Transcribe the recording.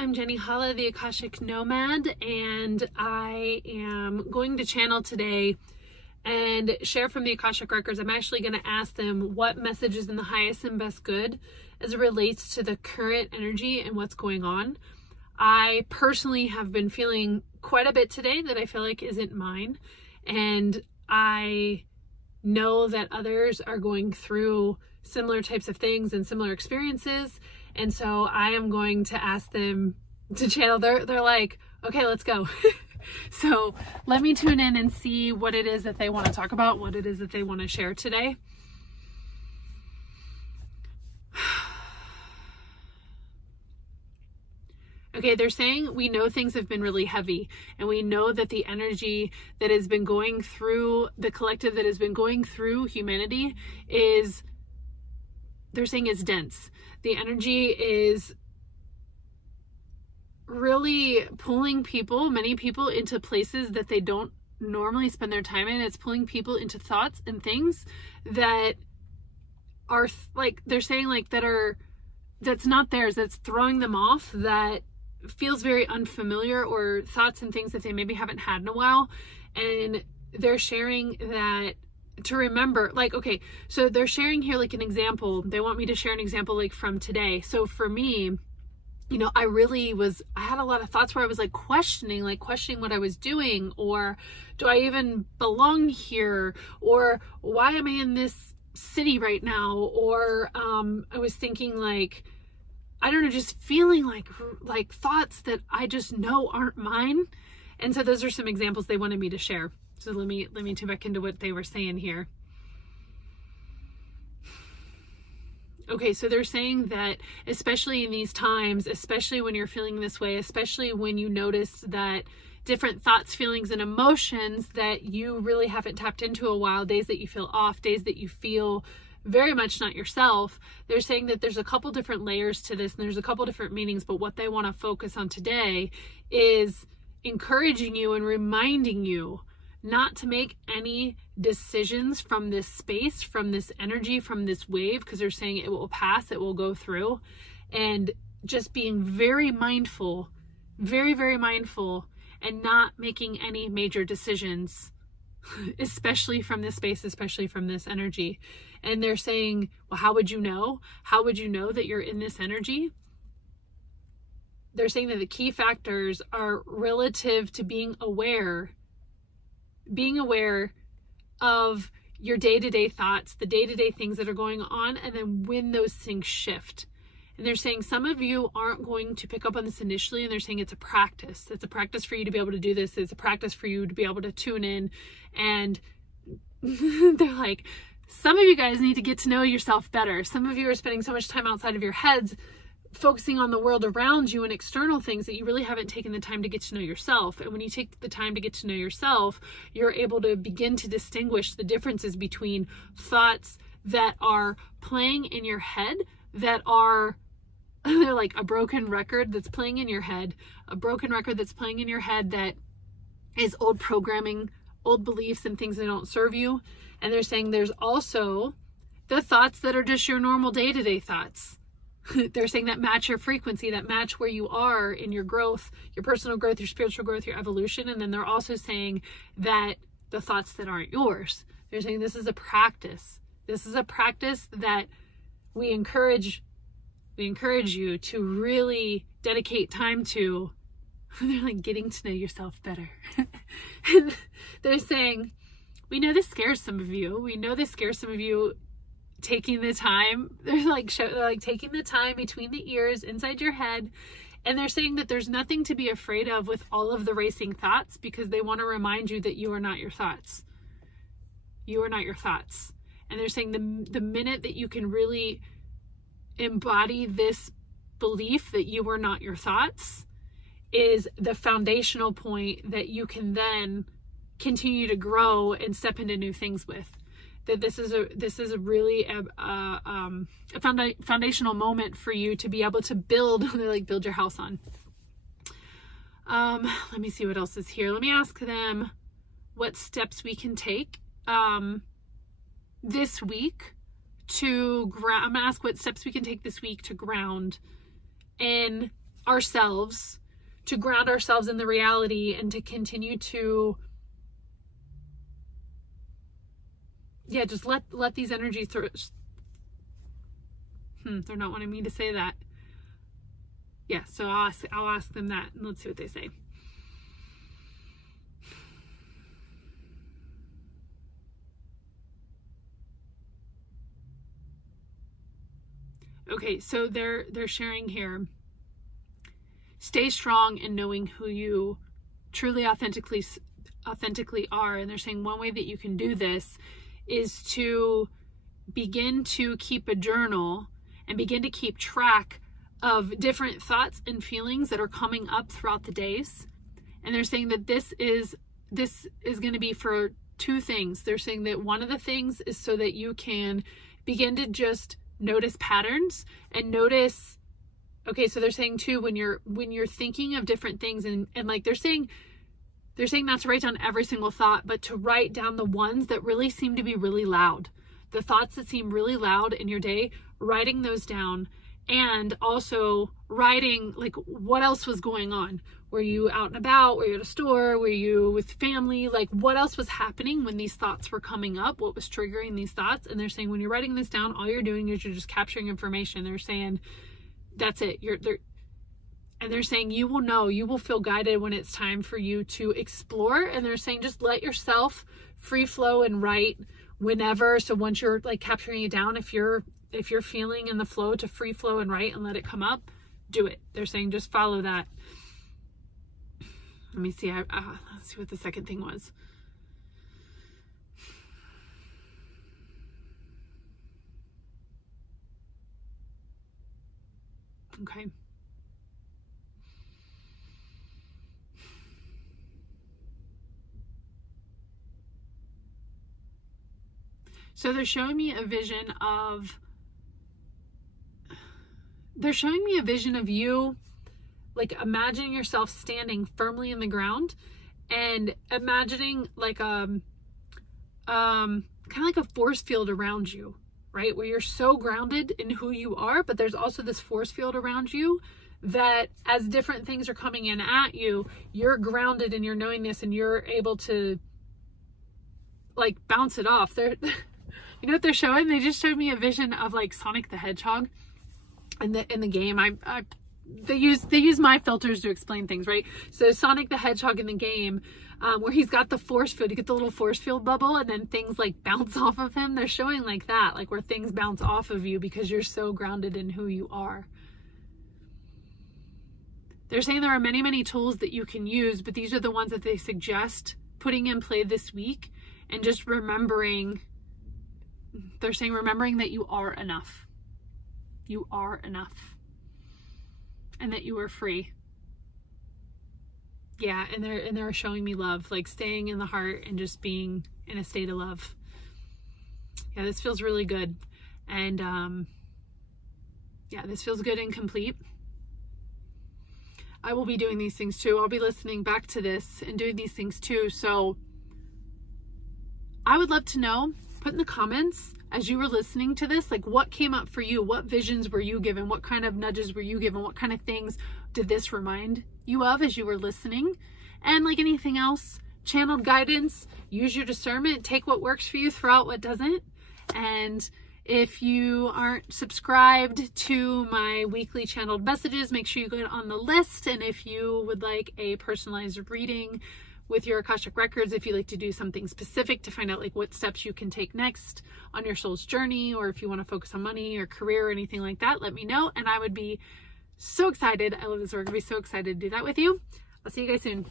I'm Jenny Halla, the Akashic Nomad, and I am going to channel today and share from the Akashic Records. I'm actually going to ask them what message is in the highest and best good as it relates to the current energy and what's going on. I personally have been feeling quite a bit today that I feel like isn't mine, and I know that others are going through similar types of things and similar experiences, and so I am going to ask them to channel. They're like, okay, let's go. So let me tune in and see what it is that they want to talk about, what it is that they want to share today. Okay, they're saying we know things have been really heavy, and we know that the energy that has been going through the collective, that has been going through humanity, is, they're saying, is dense. The energy is really pulling people, many people, into places that they don't normally spend their time in. It's pulling people into thoughts and things that are like, they're saying, like, that's not theirs, that's throwing them off, that feels very unfamiliar, or thoughts and things that they maybe haven't had in a while. And they're sharing that to remember, like, okay, so they're sharing here like an example. They want me to share an example like from today. So for me, you know, I had a lot of thoughts where I was like questioning what I was doing, or do I even belong here, or why am I in this city right now? Or I was thinking, like, I don't know, just feeling like thoughts that I just know aren't mine. And so those are some examples they wanted me to share. So let me tune back into what they were saying here. Okay, so they're saying that especially in these times, especially when you're feeling this way, especially when you notice that different thoughts, feelings, and emotions that you really haven't tapped into a while, days that you feel off, days that you feel very much not yourself, they're saying that there's a couple different layers to this, and there's a couple different meanings, but what they want to focus on today is encouraging you and reminding you not to make any decisions from this space, from this energy, from this wave, because they're saying it will pass, it will go through, and just being very mindful, very, very mindful, and not making any major decisions, especially from this space, especially from this energy. And they're saying, well, how would you know? How would you know that you're in this energy? They're saying that the key factors are relative to being aware of your day-to-day thoughts, the day-to-day things that are going on, and then when those things shift. And they're saying some of you aren't going to pick up on this initially, and they're saying it's a practice. It's a practice for you to be able to do this. It's a practice for you to be able to tune in. And they're like, some of you guys need to get to know yourself better. Some of you are spending so much time outside of your heads, focusing on the world around you and external things, that you really haven't taken the time to get to know yourself. And when you take the time to get to know yourself, you're able to begin to distinguish the differences between thoughts that are playing in your head, that are, they're like a broken record that's playing in your head, a broken record that's playing in your head that is old programming, old beliefs, and things that don't serve you. And they're saying there's also the thoughts that are just your normal day-to-day thoughts. They're saying that match your frequency, that match where you are in your growth, your personal growth, your spiritual growth, your evolution. And then they're also saying that the thoughts that aren't yours, they're saying this is a practice. This is a practice that we encourage you to really dedicate time to. They're like, getting to know yourself better. And they're saying, we know this scares some of you. We know this scares some of you. Taking the time, they're like taking the time between the ears, inside your head. And they're saying that there's nothing to be afraid of with all of the racing thoughts, because they want to remind you that you are not your thoughts. You are not your thoughts. And they're saying the minute that you can really embody this belief that you are not your thoughts is the foundational point that you can then continue to grow and step into new things with. That this is a really a foundational moment for you to be able to build, like, build your house on. Let me see what else is here. Let me ask them what steps we can take this week to ground. I'm gonna ask what steps we can take this week to ground in ourselves, to ground ourselves in the reality, and to continue to, yeah, just let these energies through. They're not wanting me to say that. Yeah, so I'll ask them that, and let's see what they say. Okay, so they're sharing here. Stay strong in knowing who you truly authentically are. And they're saying one way that you can do this is to begin to keep a journal and begin to keep track of different thoughts and feelings that are coming up throughout the days. And they're saying that this is going to be for two things. They're saying that one of the things is so that you can begin to just notice patterns and notice. Okay, so they're saying too, when you're thinking of different things, and like they're saying not to write down every single thought, but to write down the ones that really seem to be really loud. The thoughts that seem really loud in your day, writing those down, and also writing like what else was going on. Were you out and about? Were you at a store? Were you with family? Like what else was happening when these thoughts were coming up? What was triggering these thoughts? And they're saying when you're writing this down, all you're doing is you're just capturing information. They're saying that's it. They're saying you will know, you will feel guided when it's time for you to explore. And they're saying just let yourself free flow and write whenever. So once you're like capturing it down, if you're feeling in the flow to free flow and write and let it come up, do it. They're saying just follow that. Let me see. Let's see what the second thing was. Okay. So they're showing me a vision of you, like imagining yourself standing firmly in the ground and imagining like kind of like a force field around you, right? Where you're so grounded in who you are, but there's also this force field around you that as different things are coming in at you, you're grounded in your knowingness and you're able to like bounce it off. You know what they're showing? They just showed me a vision of like Sonic the Hedgehog in the game. They use my filters to explain things, right? So Sonic the Hedgehog in the game, where he's got the force field, you get the little force field bubble and then things like bounce off of him. They're showing like that, like where things bounce off of you because you're so grounded in who you are. They're saying there are many, many tools that you can use, but these are the ones that they suggest putting in play this week and just remembering. They're saying remembering that you are enough. You are enough. And that you are free. Yeah, and they're showing me love, like staying in the heart and just being in a state of love. Yeah, this feels really good. And yeah, this feels good and complete. I will be doing these things too. I'll be listening back to this and doing these things too. So I would love to know, put in the comments as you were listening to this, like what came up for you? What visions were you given? What kind of nudges were you given? What kind of things did this remind you of as you were listening? And like anything else, channeled guidance, use your discernment, take what works for you, throw out what doesn't. And if you aren't subscribed to my weekly channeled messages, make sure you get on the list. And if you would like a personalized reading with your Akashic records, if you like to do something specific to find out like what steps you can take next on your soul's journey, or if you want to focus on money or career or anything like that, let me know. And I would be so excited. I love this work. I'd be so excited to do that with you. I'll see you guys soon.